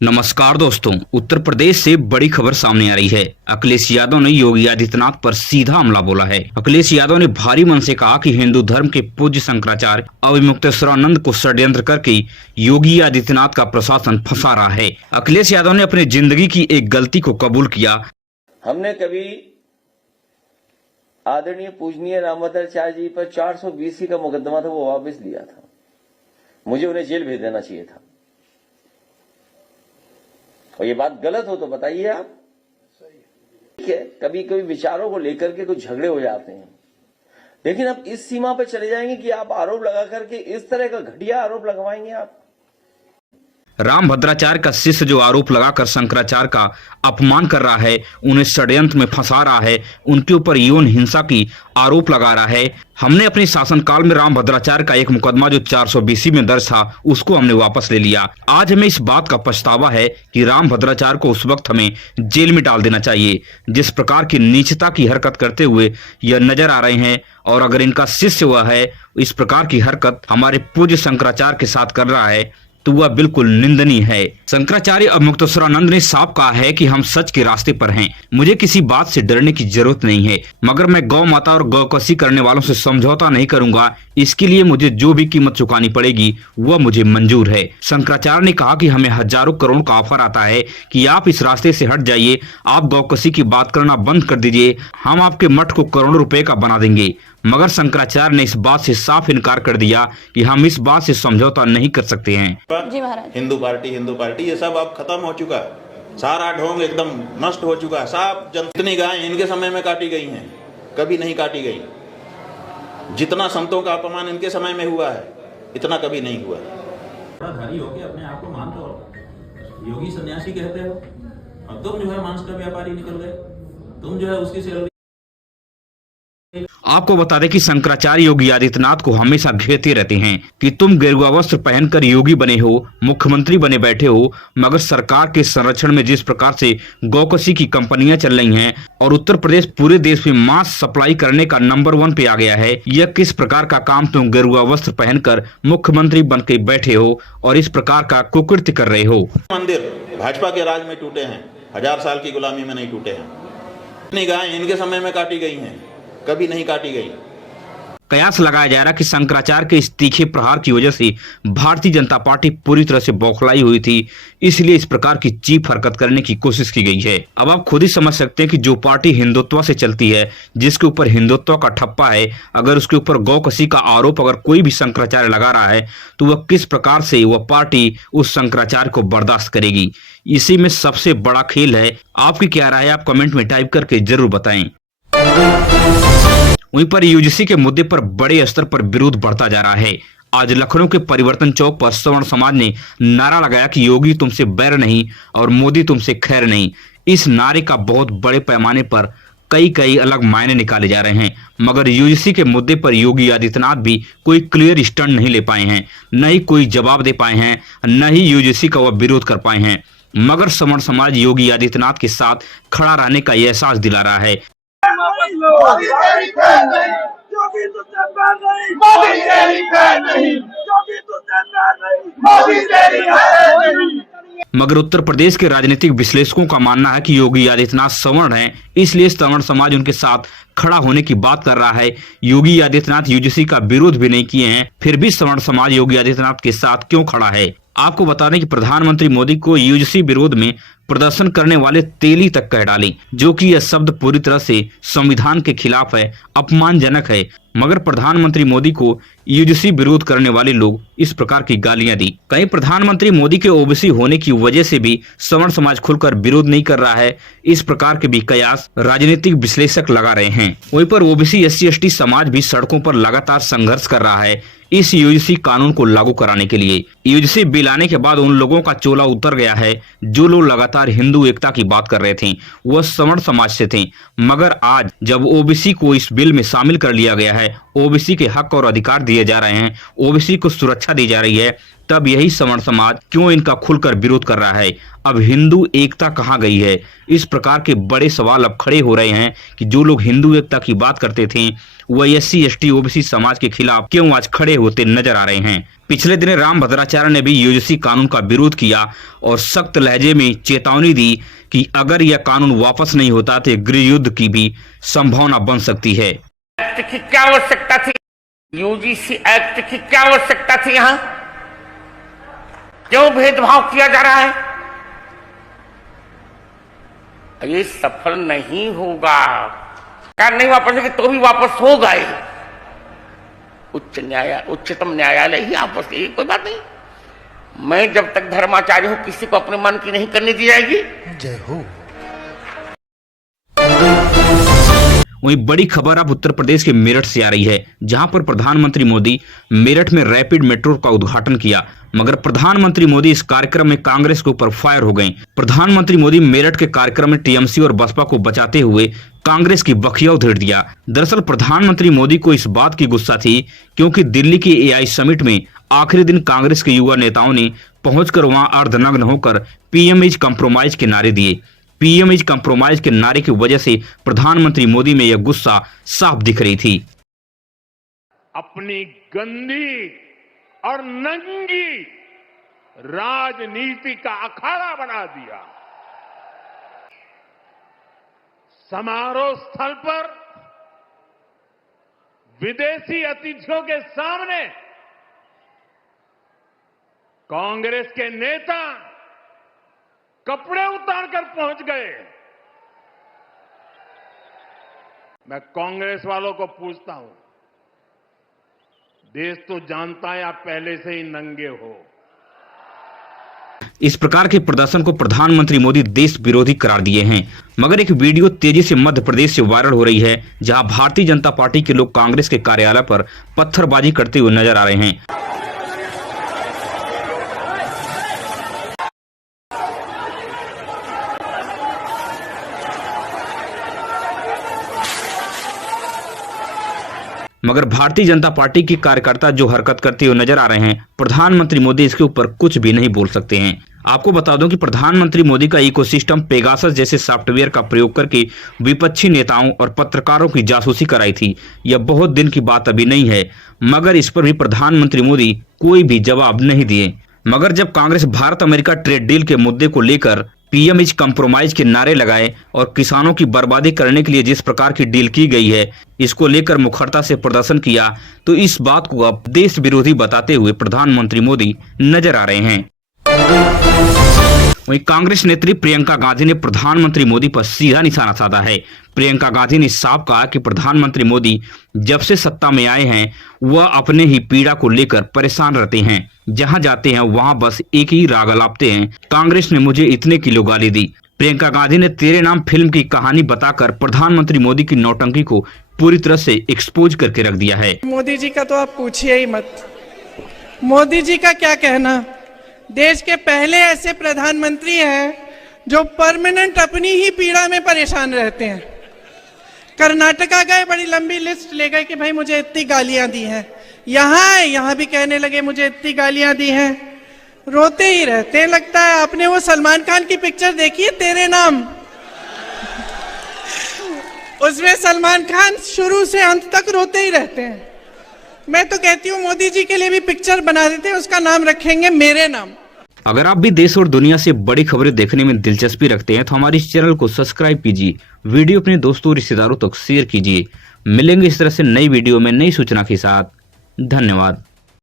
नमस्कार दोस्तों, उत्तर प्रदेश से बड़ी खबर सामने आ रही है। अखिलेश यादव ने योगी आदित्यनाथ पर सीधा हमला बोला है। अखिलेश यादव ने भारी मन से कहा कि हिंदू धर्म के पूज्य शंकराचार्य अविमुक्तेश्वरानंद को षड्यंत्र करके योगी आदित्यनाथ का प्रशासन फंसा रहा है। अखिलेश यादव ने अपनी जिंदगी की एक गलती को कबूल किया। हमने कभी आदरणीय पूजनीय रामभद्राचार्य जी पर 420 का मुकदमा था, वो वापस लिया था। मुझे उन्हें जेल भेज देना चाहिए था। और ये बात गलत हो तो बताइए आप। ठीक है, कभी कभी विचारों को लेकर के कुछ झगड़े हो जाते हैं, लेकिन अब इस सीमा पर चले जाएंगे कि आप आरोप लगा करके इस तरह का घटिया आरोप लगवाएंगे। आप रामभद्राचार्य का शिष्य जो आरोप लगाकर शंकराचार्य का अपमान कर रहा है, उन्हें षड्यंत्र में फंसा रहा है, उनके ऊपर यौन हिंसा की आरोप लगा रहा है। हमने अपने शासनकाल में रामभद्राचार्य का एक मुकदमा जो 420 में दर्ज था, उसको हमने वापस ले लिया। आज हमें इस बात का पछतावा है कि रामभद्राचार्य को उस वक्त हमें जेल में डाल देना चाहिए। जिस प्रकार की नीचता की हरकत करते हुए यह नजर आ रहे हैं, और अगर इनका शिष्य हुआ है इस प्रकार की हरकत हमारे पूज्य शंकराचार्य के साथ कर रहा है, तो वह बिल्कुल निंदनीय है। शंकराचार्य अविमुक्तेश्वरानंद ने साफ कहा है कि हम सच के रास्ते पर हैं। मुझे किसी बात से डरने की जरूरत नहीं है, मगर मैं गौ माता और गौकसी करने वालों से समझौता नहीं करूंगा। इसके लिए मुझे जो भी कीमत चुकानी पड़ेगी वह मुझे मंजूर है। शंकराचार्य ने कहा कि हमें हजारों करोड़ का ऑफर आता है कि आप इस रास्ते से हट जाइए, आप गौकसी की बात करना बंद कर दीजिए, हम आपके मठ को करोड़ों रुपए का बना देंगे। मगर शंकराचार्य ने इस बात से साफ इनकार कर दिया कि हम इस बात से समझौता नहीं कर सकते हैं। जी महाराज। हिंदू पार्टी ये सब अब खत्म हो चुका है। सारा ढोंग एकदम नष्ट हो चुका है। सब जितनी गायें इनके समय में काटी गई हैं, कभी नहीं काटी गई। जितना संतों का अपमान इनके समय में हुआ है, इतना कभी नहीं हुआ। धारी होके अपने आप को मानते हो, योगी सन्यासी कहते हो, और तुम जो है मांस का व्यापारी निकल गए। तुम जो है उसकी सेवा। आपको बता दें कि शंकराचार्य योगी आदित्यनाथ को हमेशा घेरते रहते हैं कि तुम गेरुआ वस्त्र पहनकर योगी बने हो, मुख्यमंत्री बने बैठे हो, मगर सरकार के संरक्षण में जिस प्रकार से गौकसी की कंपनियां चल रही हैं और उत्तर प्रदेश पूरे देश में मांस सप्लाई करने का नंबर 1 पे आ गया है, यह किस प्रकार का काम तुम गेरुआ वस्त्र पहनकर मुख्यमंत्री बन के बैठे हो और इस प्रकार का कुकृत्य कर रहे हो। मंदिर भाजपा के राज में टूटे हैं, 1000 साल की गुलामी में नहीं टूटे हैं। इतनी गायें इनके समय में काटी गई हैं, कभी नहीं काटी गई। कयास लगाया जा रहा कि शंकराचार्य के इस तीखे प्रहार की वजह से भारतीय जनता पार्टी पूरी तरह से बौखलाई हुई थी, इसलिए इस प्रकार की चीप हरकत करने की कोशिश की गई है। अब आप खुद ही समझ सकते हैं कि जो पार्टी हिंदुत्व से चलती है, जिसके ऊपर हिंदुत्व का ठप्पा है, अगर उसके ऊपर गौकसी का आरोप अगर कोई भी शंकराचार्य लगा रहा है, तो वह किस प्रकार से वह पार्टी उस शंकराचार्य को बर्दाश्त करेगी। इसी में सबसे बड़ा खेल है। आपकी क्या राय है, आप कमेंट में टाइप करके जरूर बताएं। वहीं पर यूजीसी के मुद्दे पर बड़े स्तर पर विरोध बढ़ता जा रहा है। आज लखनऊ के परिवर्तन चौक पर सवर्ण समाज ने नारा लगाया कि योगी तुमसे बैर नहीं और मोदी तुमसे खैर नहीं। इस नारे का बहुत बड़े पैमाने पर कई अलग मायने निकाले जा रहे हैं, मगर यूजीसी के मुद्दे पर योगी आदित्यनाथ भी कोई क्लियर स्टैंड नहीं ले पाए हैं, न ही कोई जवाब दे पाए हैं, न ही यूजीसी का वह विरोध कर पाए हैं। मगर सवर्ण समाज योगी आदित्यनाथ के साथ खड़ा रहने का एहसास दिला रहा है। मगर उत्तर प्रदेश के राजनीतिक विश्लेषकों का मानना है कि योगी आदित्यनाथ सवर्ण हैं, इसलिए सवर्ण समाज उनके साथ खड़ा होने की बात कर रहा है। योगी आदित्यनाथ यूजीसी का विरोध भी नहीं किए हैं, फिर भी सवर्ण समाज योगी आदित्यनाथ के साथ क्यों खड़ा है। आपको बता दें कि प्रधानमंत्री मोदी को यूजीसी विरोध में प्रदर्शन करने वाले तेली तक कह डाली, जो कि यह शब्द पूरी तरह से संविधान के खिलाफ है, अपमानजनक है। मगर प्रधानमंत्री मोदी को यूजीसी विरोध करने वाले लोग इस प्रकार की गालियां दी। कहीं प्रधानमंत्री मोदी के ओबीसी होने की वजह से भी सवर्ण समाज खुलकर विरोध नहीं कर रहा है, इस प्रकार के भी कयास राजनीतिक विश्लेषक लगा रहे हैं। वहीं पर ओबीसी SC/ST समाज भी सड़कों पर लगातार संघर्ष कर रहा है इस यूजीसी कानून को लागू कराने के लिए। यूजीसी बिल आने के बाद उन लोगों का चोला उतर गया है जो लोग लगातार हिंदू एकता की बात कर रहे थे, वह सवर्ण समाज से थे। मगर आज जब ओबीसी को इस बिल में शामिल कर लिया गया है, ओबीसी के हक और अधिकार दिए जा रहे हैं, ओबीसी को सुरक्षा दी जा रही है, तब यही सवर्ण समाज क्यों इनका खुलकर विरोध कर रहा है। अब हिंदू एकता कहाँ गई है, इस प्रकार के बड़े सवाल अब खड़े हो रहे हैं कि जो लोग हिंदू एकता की बात करते थे वह SC/ST OBC समाज के खिलाफ क्यों आज खड़े होते नजर आ रहे हैं। पिछले दिन राम भद्राचार्य ने भी यूजीसी कानून का विरोध किया और सख्त लहजे में चेतावनी दी कि अगर यह कानून वापस नहीं होता तो गृह युद्ध की भी संभावना बन सकती है। एक्ट की क्या आवश्यकता थी? यूजीसी एक्ट की क्या आवश्यकता थी? यहाँ क्यों भेदभाव किया जा रहा है? ये सफल नहीं होगा। क्या नहीं वापस होगी तो भी वापस होगा ही। उच्चतम न्यायालय ही वापस, ये कोई बात नहीं। मैं जब तक धर्माचार्य हूं किसी को अपने मन की नहीं करने दी जाएगी। जय हो। वहीं बड़ी खबर अब उत्तर प्रदेश के मेरठ से आ रही है, जहां पर प्रधानमंत्री मोदी मेरठ में रैपिड मेट्रो का उद्घाटन किया। मगर प्रधानमंत्री मोदी इस कार्यक्रम में कांग्रेस के ऊपर फायर हो गए। प्रधानमंत्री मोदी मेरठ के कार्यक्रम में टीएमसी और बसपा को बचाते हुए कांग्रेस की बखिया उधेड़ दिया। दरअसल प्रधानमंत्री मोदी को इस बात की गुस्सा थी क्योंकि दिल्ली के एआई समिट में आखिरी दिन कांग्रेस के युवा नेताओं ने पहुंचकर वहां अर्धनग्न होकर पीएम इज कंप्रोमाइज के नारे दिए। पीएम इज कंप्रोमाइज के नारे की वजह से प्रधानमंत्री मोदी में यह गुस्सा साफ दिख रही थी। अपनी गंदी और नंगी राजनीति का अखाड़ा बना दिया। समारोह स्थल पर विदेशी अतिथियों के सामने कांग्रेस के नेता कपड़े उतारकर पहुंच गए। मैं कांग्रेस वालों को पूछता हूं, देश तो जानता है आप पहले से ही नंगे हो। इस प्रकार के प्रदर्शन को प्रधानमंत्री मोदी देश विरोधी करार दिए हैं। मगर एक वीडियो तेजी से मध्य प्रदेश से वायरल हो रही है, जहां भारतीय जनता पार्टी के लोग कांग्रेस के कार्यालय पर पत्थरबाजी करते हुए नजर आ रहे हैं। मगर भारतीय जनता पार्टी की कार्यकर्ता जो हरकत करते हुए नजर आ रहे हैं, प्रधानमंत्री मोदी इसके ऊपर कुछ भी नहीं बोल सकते हैं। आपको बता दूं कि प्रधानमंत्री मोदी का इकोसिस्टम पेगासस जैसे सॉफ्टवेयर का प्रयोग करके विपक्षी नेताओं और पत्रकारों की जासूसी कराई थी। यह बहुत दिन की बात अभी नहीं है, मगर इस पर भी प्रधानमंत्री मोदी कोई भी जवाब नहीं दिए। मगर जब Congress Bharat America trade deal के मुद्दे को लेकर पीएम इज कंप्रोमाइज के नारे लगाए और किसानों की बर्बादी करने के लिए जिस प्रकार की डील की गई है, इसको लेकर मुखरता से प्रदर्शन किया, तो इस बात को अब देश विरोधी बताते हुए प्रधानमंत्री मोदी नजर आ रहे हैं। वहीं कांग्रेस नेत्री प्रियंका गांधी ने प्रधानमंत्री मोदी पर सीधा निशाना साधा है। प्रियंका गांधी ने साफ कहा कि प्रधानमंत्री मोदी जब से सत्ता में आए हैं वह अपने ही पीड़ा को लेकर परेशान रहते हैं। जहां जाते हैं वहां बस एक ही राग अलापते हैं, कांग्रेस ने मुझे इतने किलो गाली दी। प्रियंका गांधी ने तेरे नाम फिल्म की कहानी बताकर प्रधानमंत्री मोदी की नौटंकी को पूरी तरह से एक्सपोज करके रख दिया है। मोदी जी का तो आप पूछिए ही मत। मोदी जी का क्या कहना, देश के पहले ऐसे प्रधानमंत्री हैं जो परमानेंट अपनी ही पीड़ा में परेशान रहते हैं। कर्नाटका गए, बड़ी लंबी लिस्ट ले गए कि भाई मुझे इतनी गालियां दी हैं। यहाँ भी कहने लगे मुझे इतनी गालियां दी हैं। रोते ही रहते हैं। लगता है आपने वो सलमान खान की पिक्चर देखी है तेरे नाम, उसमें सलमान खान शुरू से अंत तक रोते ही रहते हैं। मैं तो कहती हूँ मोदी जी के लिए भी पिक्चर बना देते हैं, उसका नाम रखेंगे मेरे नाम। अगर आप भी देश और दुनिया से बड़ी खबरें देखने में दिलचस्पी रखते हैं तो हमारे इस चैनल को सब्सक्राइब कीजिए, वीडियो अपने दोस्तों और रिश्तेदारों तक शेयर कीजिए। मिलेंगे इस तरह से नई वीडियो में नई सूचना के साथ। धन्यवाद।